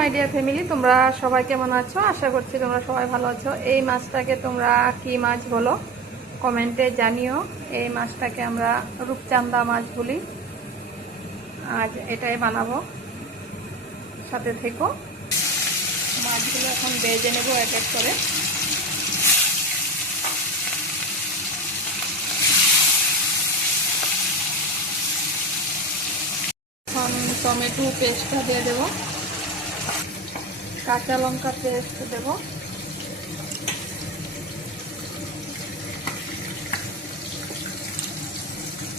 My dear family, তোমরা সবাই কেমন আছো? আশা করছি তোমরা সবাই ভালো আছো। এই মাছটাকে তোমরা কি মাছ বলো কমেন্টে জানিও। এই মাছটাকে আমরা রূপচাঁদা মাছ বলি। আজ এটাই বানাবো, সাথে থেকো। মাছগুলো এখন ভেজে নেবো এক এক করে। এখন টমেটো পেস্টটা দিয়ে দেবো, কাঁচা লঙ্কা পেস্ট দেবো,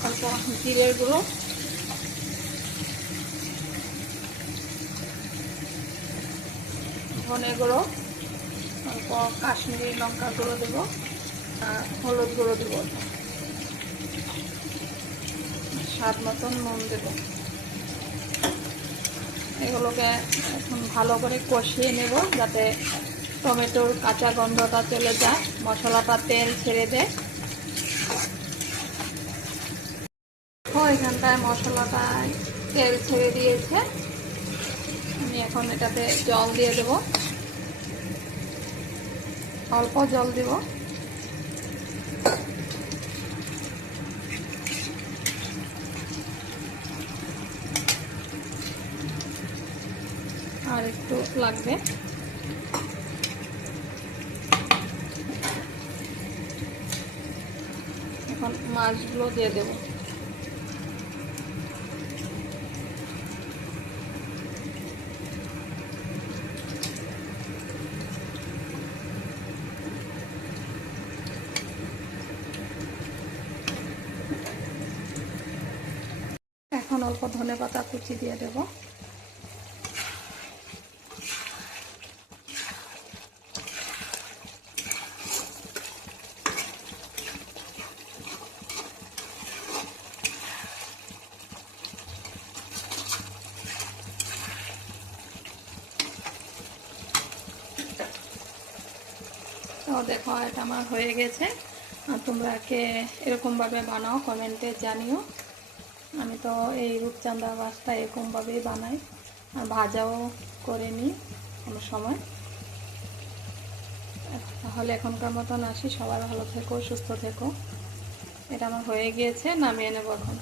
অল্প জিরের গুঁড়ো, ধনে গুঁড়ো, অল্প কাশ্মীরি লঙ্কা গুঁড়ো দেবো, আর হলুদ গুঁড়ো দেবো, স্বাদ মতন নুন দেবো। এগুলোকে এখন ভালো করে কষিয়ে নেব যাতে টমেটোর কাঁচা গন্ধটা চলে যায়, মশলাটা তেল ছেড়ে দেয়। এখানটায় মশলাটায় তেল ছেড়ে দিয়েছে। আমি এখন এটাতে জল দিয়ে দেব, অল্প জল দেব। আর একটু লাগবে। এখন মাছগুলো দিয়ে দেব। এখন অল্প ধনেপাতা কুচি দিয়ে দেব। তো দেখো এটা আমার হয়ে গেছে। তোমরা কে এরকমভাবে বানাও কমেন্টে জানিও। আমি তো এই রূপচাঁদা মাছটা এরকমভাবেই বানাই, আর ভাজাও করে নিই কোনো সময়। তাহলে এখনকার মতন আসি, সবাই ভালো থেকো, সুস্থ থেকো। এটা আমার হয়ে গিয়েছে, নামিয়ে নেব এখন।